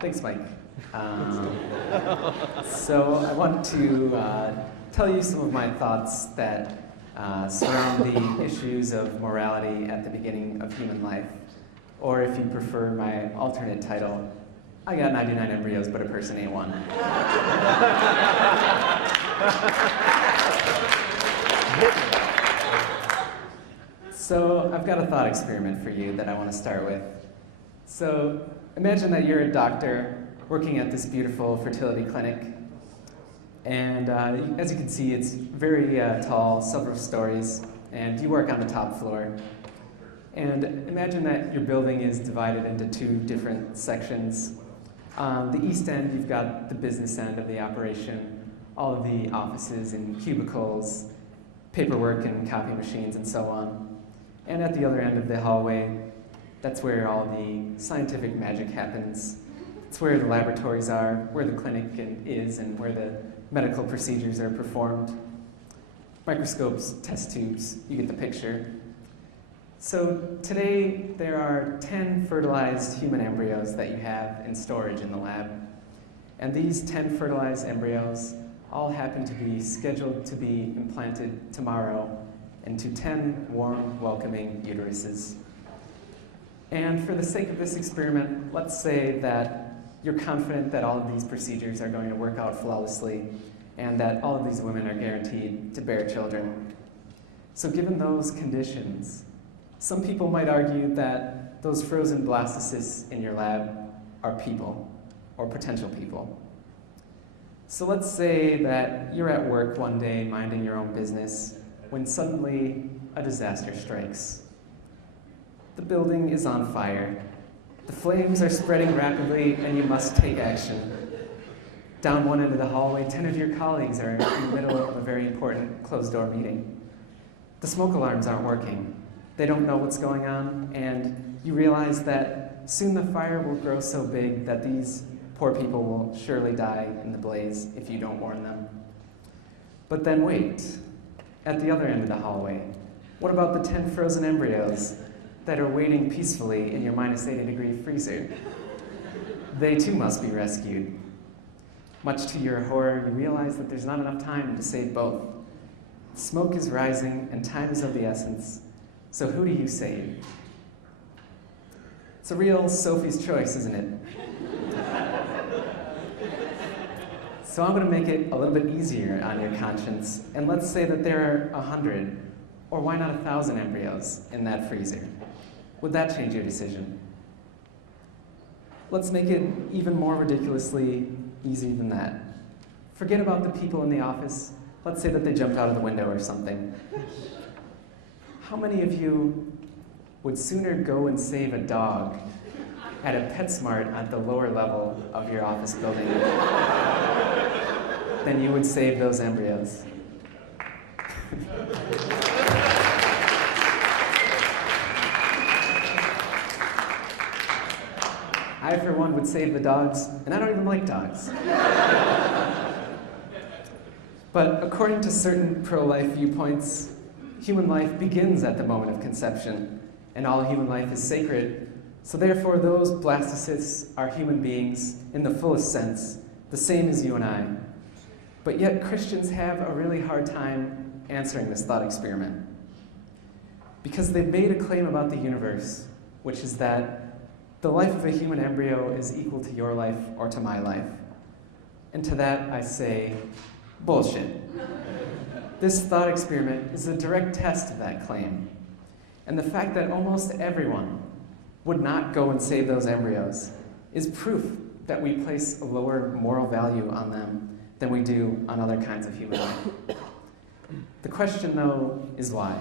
Thanks, Mike. So I want to tell you some of my thoughts that surround the issues of morality at the beginning of human life. Or if you prefer my alternate title, I got 99 embryos, but a person ain't one. So I've got a thought experiment for you that I want to start with. So imagine that you're a doctor working at this beautiful fertility clinic. And as you can see, it's very tall, several stories, and you work on the top floor. And imagine that your building is divided into two different sections. On the east end, you've got the business end of the operation, all of the offices and cubicles, paperwork and copy machines and so on. And at the other end of the hallway, that's where all the scientific magic happens. It's where the laboratories are, where the clinic is, and where the medical procedures are performed. Microscopes, test tubes, you get the picture. So today, there are 10 fertilized human embryos that you have in storage in the lab. And these 10 fertilized embryos all happen to be scheduled to be implanted tomorrow into 10 warm, welcoming uteruses. And for the sake of this experiment, let's say that you're confident that all of these procedures are going to work out flawlessly and that all of these women are guaranteed to bear children. So given those conditions, some people might argue that those frozen blastocysts in your lab are people, or potential people. So let's say that you're at work one day minding your own business when suddenly a disaster strikes. The building is on fire. The flames are spreading rapidly and you must take action. Down one end of the hallway, 10 of your colleagues are in the middle of a very important closed-door meeting. The smoke alarms aren't working. They don't know what's going on, and you realize that soon the fire will grow so big that these poor people will surely die in the blaze if you don't warn them. But then wait, at the other end of the hallway, what about the 10 frozen embryos that are waiting peacefully in your minus 80-degree freezer? They too must be rescued. Much to your horror, you realize that there's not enough time to save both. Smoke is rising and time is of the essence. So who do you save? It's a real Sophie's choice, isn't it? So I'm going to make it a little bit easier on your conscience, and let's say that there are 100, or why not 1,000 embryos in that freezer. Would that change your decision? Let's make it even more ridiculously easy than that. Forget about the people in the office. Let's say that they jumped out of the window or something. How many of you would sooner go and save a dog at a PetSmart at the lower level of your office building than you would save those embryos? I, for one, would save the dogs, and I don't even like dogs. But according to certain pro-life viewpoints, human life begins at the moment of conception, and all human life is sacred. So therefore, those blastocysts are human beings in the fullest sense, the same as you and I. But yet Christians have a really hard time answering this thought experiment, because they've made a claim about the universe, which is that the life of a human embryo is equal to your life or to my life. And to that I say, bullshit. This thought experiment is a direct test of that claim. And the fact that almost everyone would not go and save those embryos is proof that we place a lower moral value on them than we do on other kinds of human life. The question, though, is why?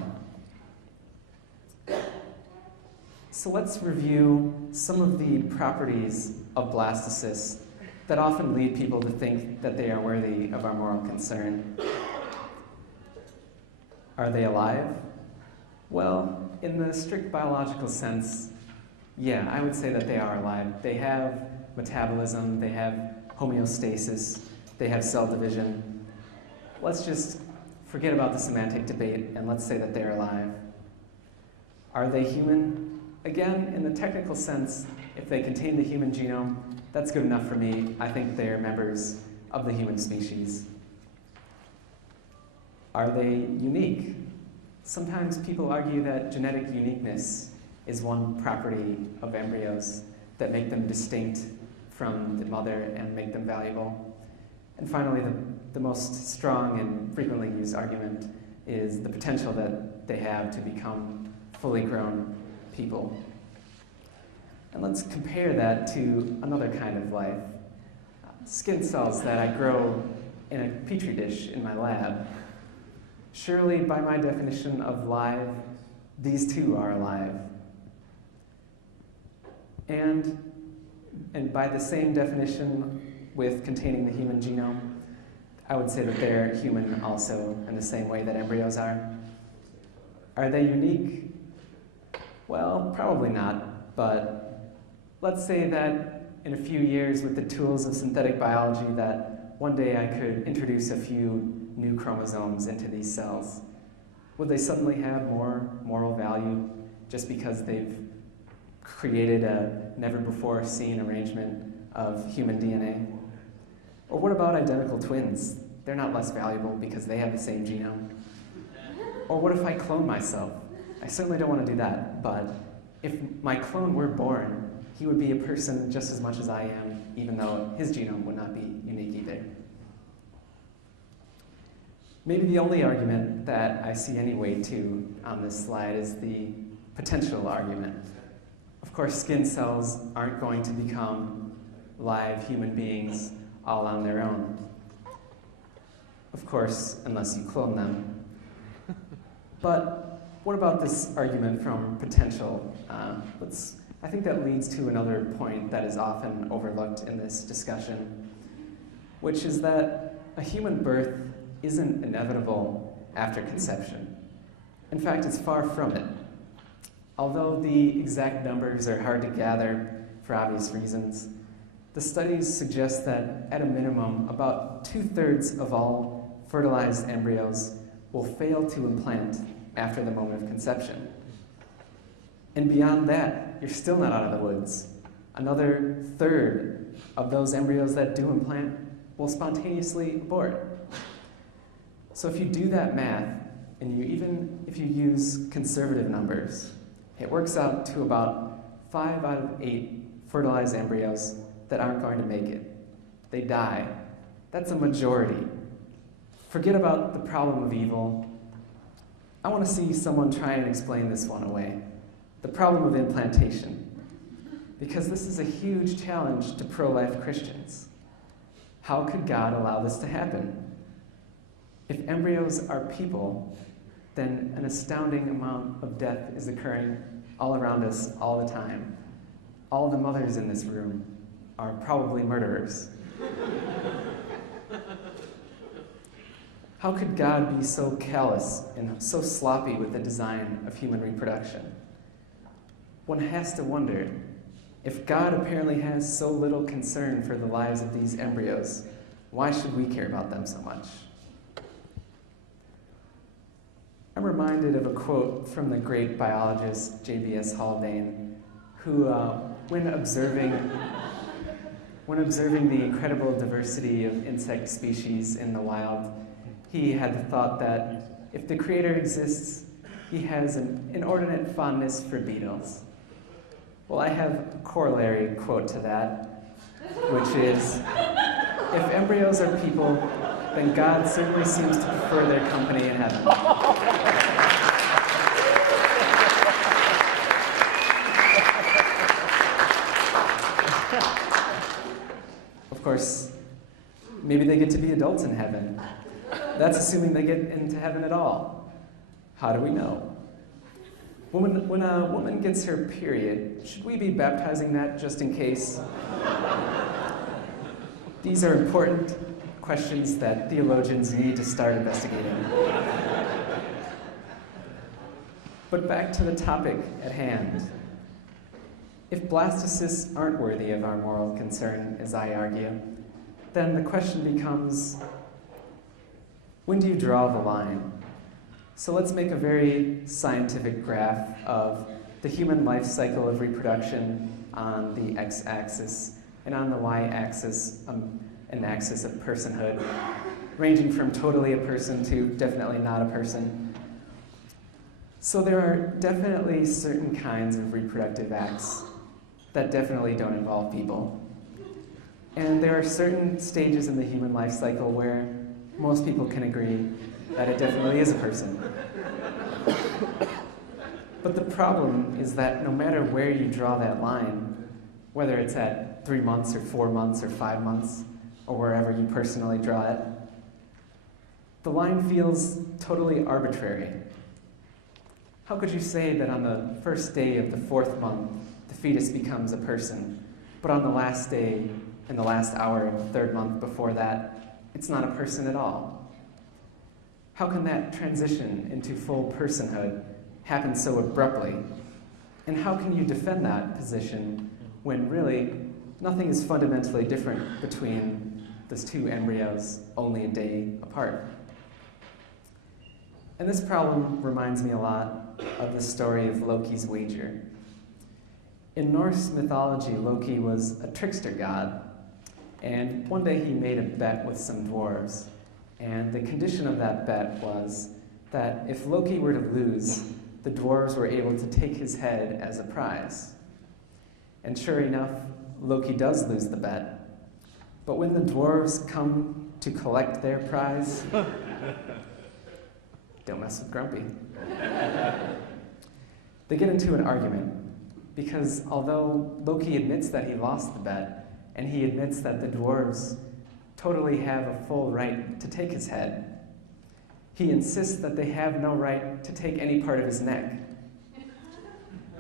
So let's review some of the properties of blastocysts that often lead people to think that they are worthy of our moral concern. Are they alive? Well, in the strict biological sense, yeah, I would say that they are alive. They have metabolism, they have homeostasis, they have cell division. Let's just forget about the semantic debate and let's say that they're alive. Are they human? Again, in the technical sense, if they contain the human genome, That's good enough for me. I think they're members of the human species. Are they unique? Sometimes people argue that genetic uniqueness is one property of embryos that make them distinct from the mother and make them valuable. And finally, the most strong and frequently used argument is the potential that they have to become fully grown people. And let's compare that to another kind of life. Skin cells that I grow in a petri dish in my lab. Surely, by my definition of live, these too are alive. And by the same definition with containing the human genome, I would say that they're human also in the same way that embryos are. Are they unique? Well, probably not, but let's say that in a few years with the tools of synthetic biology that one day I could introduce a few new chromosomes into these cells. Would they suddenly have more moral value just because they've created a never-before-seen arrangement of human DNA? Or what about identical twins? They're not less valuable because they have the same genome. Or what if I clone myself? I certainly don't want to do that, but if my clone were born, he would be a person just as much as I am, even though his genome would not be unique either. Maybe the only argument that I see any weight to on this slide is the potential argument. Of course, skin cells aren't going to become live human beings all on their own. Of course, unless you clone them. But what about this argument from potential? I think that leads to another point that is often overlooked in this discussion, which is that a human birth isn't inevitable after conception. In fact, it's far from it. Although the exact numbers are hard to gather for obvious reasons, the studies suggest that at a minimum, about 2/3 of all fertilized embryos will fail to implant after the moment of conception. And beyond that, you're still not out of the woods. Another 1/3 of those embryos that do implant will spontaneously abort. So if you do that math, and even if you use conservative numbers, it works out to about 5 out of 8 fertilized embryos that aren't going to make it. They die. That's a majority. Forget about the problem of evil. I want to see someone try and explain this one away. The problem of implantation. Because this is a huge challenge to pro-life Christians. How could God allow this to happen? If embryos are people, then an astounding amount of death is occurring all around us all the time. All the mothers in this room are probably murderers. How could God be so callous and so sloppy with the design of human reproduction? One has to wonder, if God apparently has so little concern for the lives of these embryos, why should we care about them so much? I'm reminded of a quote from the great biologist J.B.S. Haldane, who, when observing the incredible diversity of insect species in the wild, he had the thought that if the Creator exists, he has an inordinate fondness for beetles. Well, I have a corollary quote to that, which is, if embryos are people, then God certainly seems to prefer their company in heaven. Of course, maybe they get to be adults in heaven. That's assuming they get into heaven at all. How do we know? When a woman gets her period, should we be baptizing that just in case? These are important questions that theologians need to start investigating. But back to the topic at hand. If blastocysts aren't worthy of our moral concern, as I argue, then the question becomes, when do you draw the line? So let's make a very scientific graph of the human life cycle of reproduction on the x-axis and on the y-axis, an axis of personhood, ranging from totally a person to definitely not a person. So there are definitely certain kinds of reproductive acts that definitely don't involve people. And there are certain stages in the human life cycle where most people can agree that it definitely is a person. But the problem is that no matter where you draw that line, whether it's at 3 months or 4 months or 5 months, or wherever you personally draw it, the line feels totally arbitrary. How could you say that on the first day of the 4th month, the fetus becomes a person, but on the last day and the last hour of the 3rd month before that, it's not a person at all? How can that transition into full personhood happen so abruptly? And how can you defend that position when really nothing is fundamentally different between those two embryos only a day apart? And this problem reminds me a lot of the story of Loki's wager. In Norse mythology, Loki was a trickster god, and one day he made a bet with some dwarves, and the condition of that bet was that if Loki were to lose, the dwarves were able to take his head as a prize. And sure enough, Loki does lose the bet. But when the dwarves come to collect their prize, don't mess with Grumpy. They get into an argument because although Loki admits that he lost the bet, and he admits that the dwarves totally have a full right to take his head, he insists that they have no right to take any part of his neck.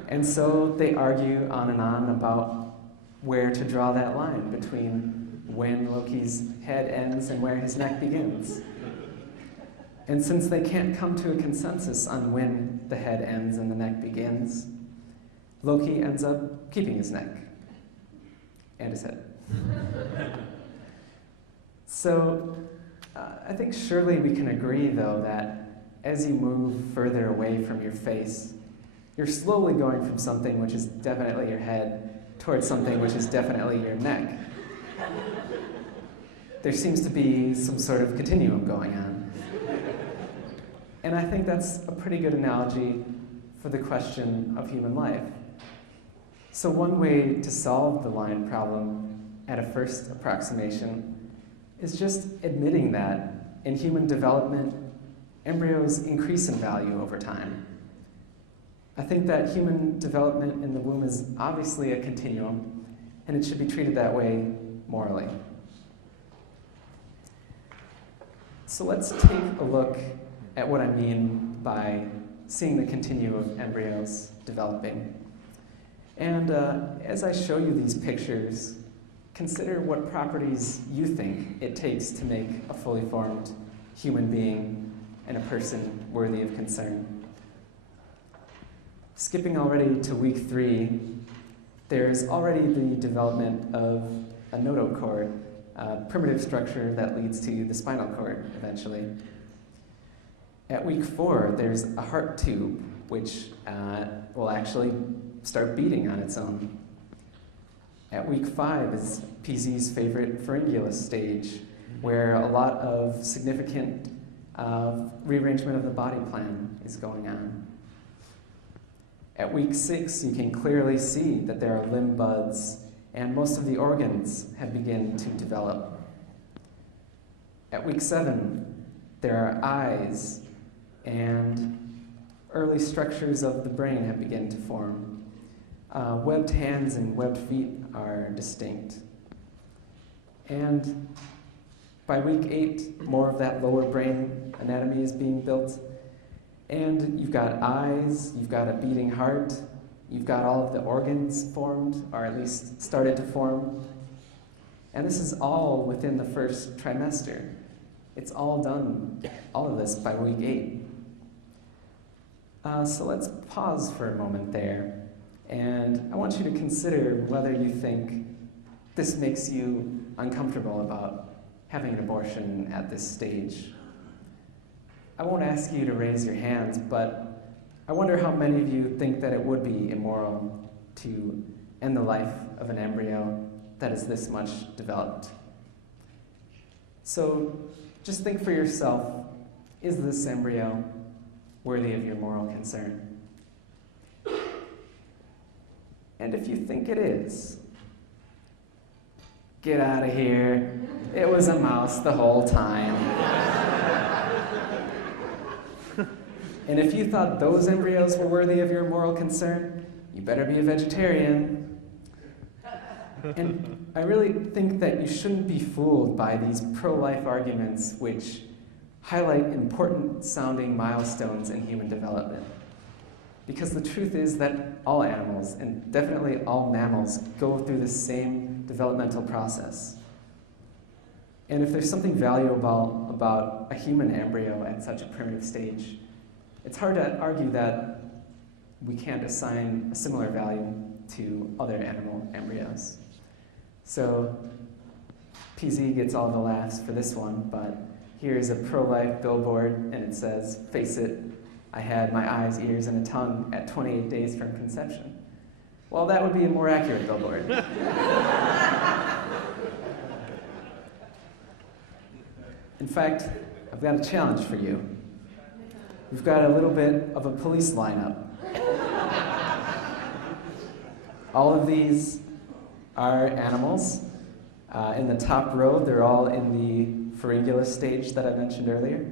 And so they argue on and on about where to draw that line between when Loki's head ends and where his neck begins. And since they can't come to a consensus on when the head ends and the neck begins, Loki ends up keeping his neck and his head. So I think surely we can agree, though, that as you move further away from your face, you're slowly going from something which is definitely your head towards something which is definitely your neck. There seems to be some sort of continuum going on. And I think that's a pretty good analogy for the question of human life. So one way to solve the line problem at a first approximation is just admitting that in human development, embryos increase in value over time. I think that human development in the womb is obviously a continuum, and it should be treated that way morally. So let's take a look at what I mean by seeing the continuum of embryos developing. And as I show you these pictures, consider what properties you think it takes to make a fully formed human being and a person worthy of concern. Skipping already to week 3, there's already the development of a notochord, a primitive structure that leads to the spinal cord eventually. At week 4, there's a heart tube, which will actually start beating on its own. At week 5 is PZ's favorite pharyngulus stage, where a lot of significant rearrangement of the body plan is going on. At week 6, you can clearly see that there are limb buds, and most of the organs have begun to develop. At week 7, there are eyes, and early structures of the brain have begun to form. Webbed hands and webbed feet are distinct. And by week 8, more of that lower brain anatomy is being built. And you've got eyes, you've got a beating heart, you've got all of the organs formed, or at least started to form. And this is all within the first trimester. It's all done, all of this, by week 8. So let's pause for a moment there. And I want you to consider whether you think this makes you uncomfortable about having an abortion at this stage. I won't ask you to raise your hands, but I wonder how many of you think that it would be immoral to end the life of an embryo that is this much developed. So just think for yourself, is this embryo worthy of your moral concern? And if you think it is, get out of here. It was a mouse the whole time. And if you thought those embryos were worthy of your moral concern, you better be a vegetarian. And I really think that you shouldn't be fooled by these pro-life arguments which highlight important sounding milestones in human development. Because the truth is that all animals, and definitely all mammals, go through the same developmental process. And if there's something valuable about a human embryo at such a primitive stage, it's hard to argue that we can't assign a similar value to other animal embryos. So PZ gets all the laughs for this one, but here's a pro-life billboard, and it says, "Face it, I had my eyes, ears, and a tongue at 28 days from conception." Well, that would be a more accurate billboard. In fact, I've got a challenge for you. We've got a little bit of a police lineup. All of these are animals. In the top row, they're all in the pharyngulus stage that I mentioned earlier.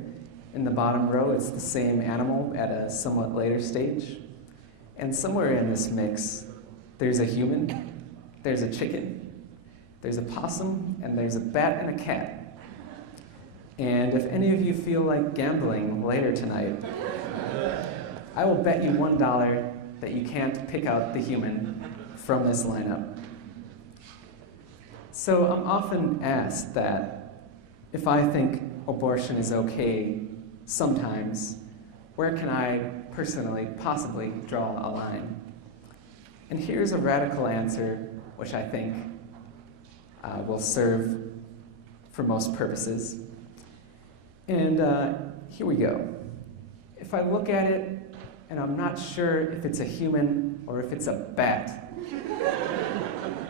In the bottom row, it's the same animal at a somewhat later stage. And somewhere in this mix, there's a human, there's a chicken, there's a possum, and there's a bat and a cat. And if any of you feel like gambling later tonight, I will bet you $1 that you can't pick out the human from this lineup. So I'm often asked that if I think abortion is okay sometimes, where can I personally possibly draw a line? And here's a radical answer which I think will serve for most purposes. And here we go. If I look at it and I'm not sure if it's a human or if it's a bat,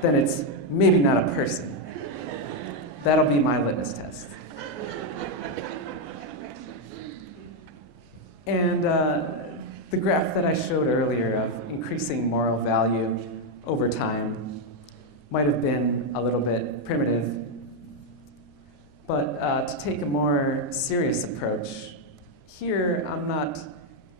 then it's maybe not a person. That'll be my litmus test. And the graph that I showed earlier of increasing moral value over time might have been a little bit primitive. But to take a more serious approach, here I'm not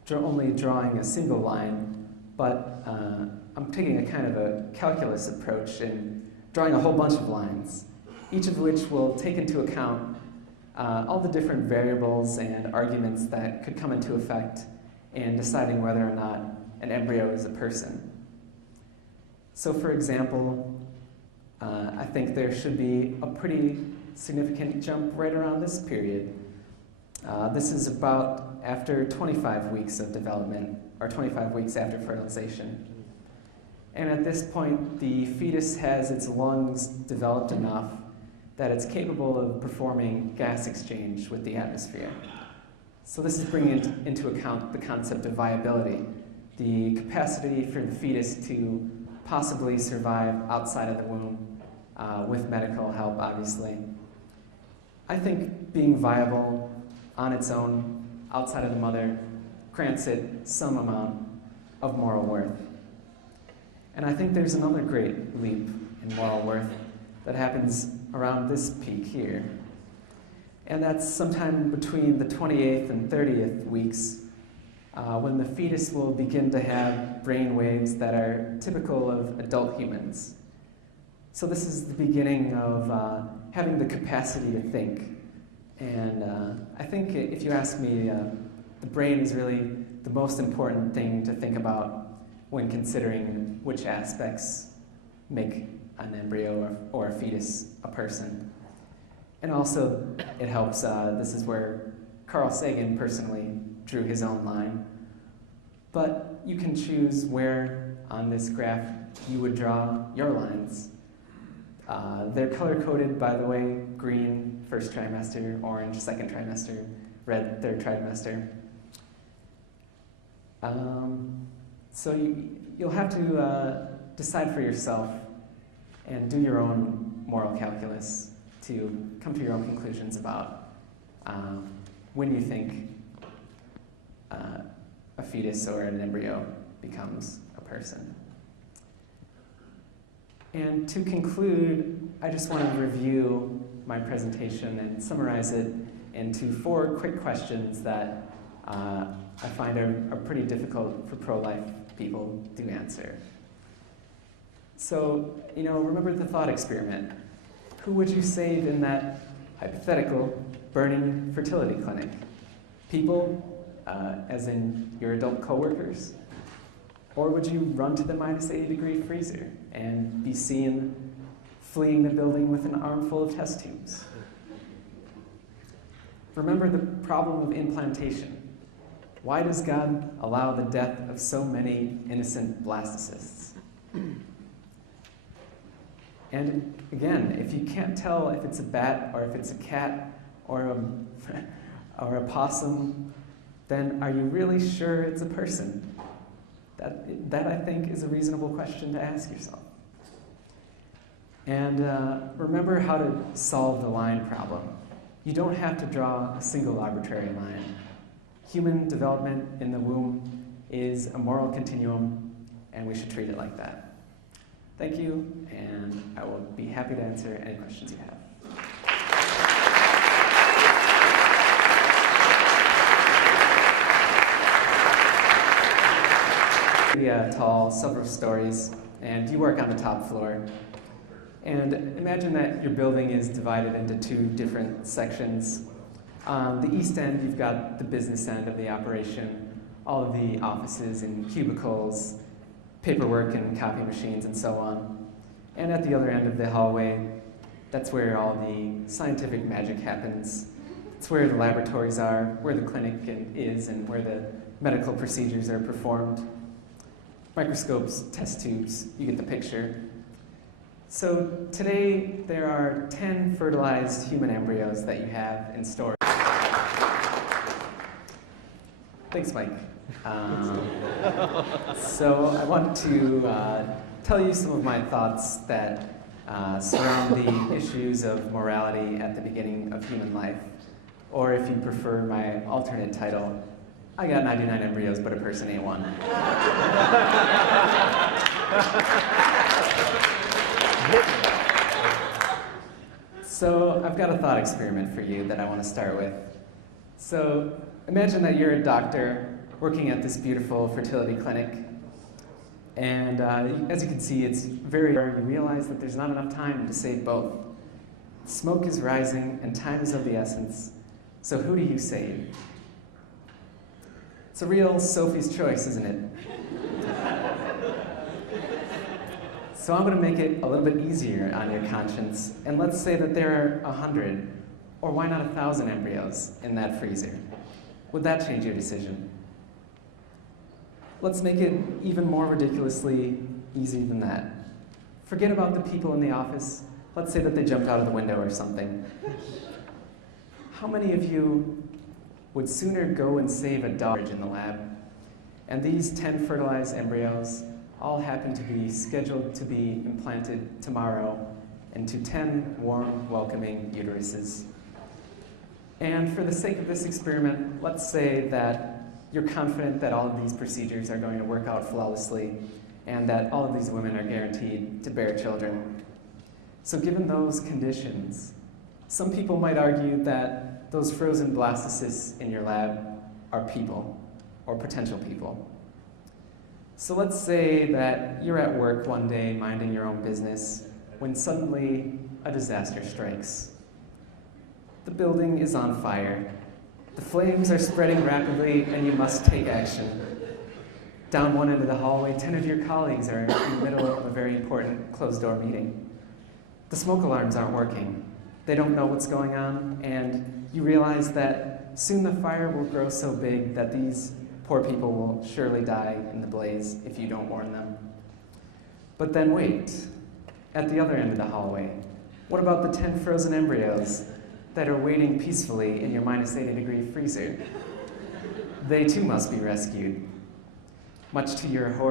only drawing a single line, but I'm taking a kind of a calculus approach and drawing a whole bunch of lines, each of which will take into account all the different variables and arguments that could come into effect in deciding whether or not an embryo is a person. So for example, I think there should be a pretty significant jump right around this period. This is about after 25 weeks of development, or 25 weeks after fertilization. And at this point, the fetus has its lungs developed enough that it's capable of performing gas exchange with the atmosphere. So this is bringing into account the concept of viability, the capacity for the fetus to possibly survive outside of the womb with medical help, obviously. I think being viable on its own, outside of the mother, grants it some amount of moral worth. And I think there's another great leap in moral worth that happens around this peak here. And that's sometime between the 28th and 30th weeks, when the fetus will begin to have brain waves that are typical of adult humans. So this is the beginning of having the capacity to think. And I think if you ask me, the brain is really the most important thing to think about when considering which aspects make an embryo or a fetus a person. And also, it helps, this is where Carl Sagan personally drew his own line. But you can choose where on this graph you would draw your lines. They're color-coded, by the way: green, first trimester; orange, second trimester; red, third trimester. So you'll have to decide for yourself and do your own moral calculus to come to your own conclusions about when you think a fetus or an embryo becomes a person. And to conclude, I just want to review my presentation and summarize it into 4 quick questions that I find are pretty difficult for pro-life people to answer. So, remember the thought experiment. Who would you save in that hypothetical burning fertility clinic? People, as in your adult coworkers? Or would you run to the -80-degree freezer and be seen fleeing the building with an armful of test tubes? Remember the problem of implantation. Why does God allow the death of so many innocent blastocysts? And again, if you can't tell if it's a bat or if it's a cat or a possum, then are you really sure it's a person? That I think is a reasonable question to ask yourself. And remember how to solve the line problem. You don't have to draw a single arbitrary line. Human development in the womb is a moral continuum, and we should treat it like that. Thank you, and I will be happy to answer any questions you have. Tall, several stories, and you work on the top floor. And imagine that your building is divided into 2 different sections. On the east end, you've got the business end of the operation, all of the offices and cubicles, paperwork and copy machines and so on. And at the other end of the hallway, that's where all the scientific magic happens. It's where the laboratories are, where the clinic is, and where the medical procedures are performed. Microscopes, test tubes, you get the picture. So today, there are 10 fertilized human embryos that you have in storage. Thanks, Mike. So I wanted to tell you some of my thoughts that surround the issues of morality at the beginning of human life. Or if you prefer my alternate title, I got 99 embryos, but a person ain't one. So I've got a thought experiment for you that I want to start with. So imagine that you're a doctor working at this beautiful fertility clinic, and as you can see, it's very rare. You realize that there's not enough time to save both. Smoke is rising and time is of the essence. So who do you save? It's a real Sophie's choice, isn't it? So I'm going to make it a little bit easier on your conscience, and let's say that there are 100, or why not 1,000 embryos in that freezer. Would that change your decision? Let's make it even more ridiculously easy than that. Forget about the people in the office. Let's say that they jumped out of the window or something. How many of you would sooner go and save a dog in the lab? And these 10 fertilized embryos all happen to be scheduled to be implanted tomorrow into 10 warm, welcoming uteruses. And for the sake of this experiment, let's say that you're confident that all of these procedures are going to work out flawlessly and that all of these women are guaranteed to bear children. So given those conditions, some people might argue that those frozen blastocysts in your lab are people, or potential people. So let's say that you're at work one day minding your own business when suddenly a disaster strikes. The building is on fire. The flames are spreading rapidly and you must take action. Down one end of the hallway, 10 of your colleagues are in the middle of a very important closed-door meeting. The smoke alarms aren't working. They don't know what's going on, and you realize that soon the fire will grow so big that these poor people will surely die in the blaze if you don't warn them. But then wait, at the other end of the hallway, what about the 10 frozen embryos that are waiting peacefully in your -80-degree freezer? They too must be rescued. Much to your horror,